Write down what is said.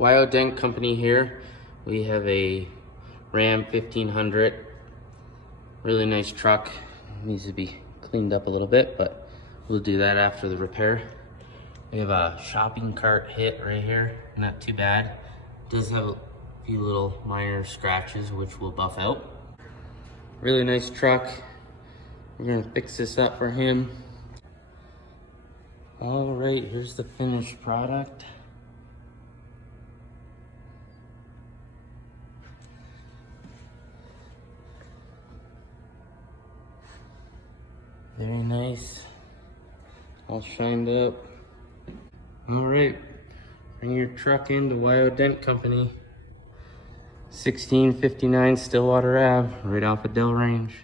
Dent company here. We have a Ram 1500. Really nice truck. Needs to be cleaned up a little bit, but we'll do that after the repair. We have a shopping cart hit right here. Not too bad. Does have a few little minor scratches which we'll buff out. Really nice truck. We're gonna fix this up for him. All right, here's the finished product. Very nice, all shined up. All right, bring your truck into Dent Company, 1659 Stillwater Ave, right off of Dell Range.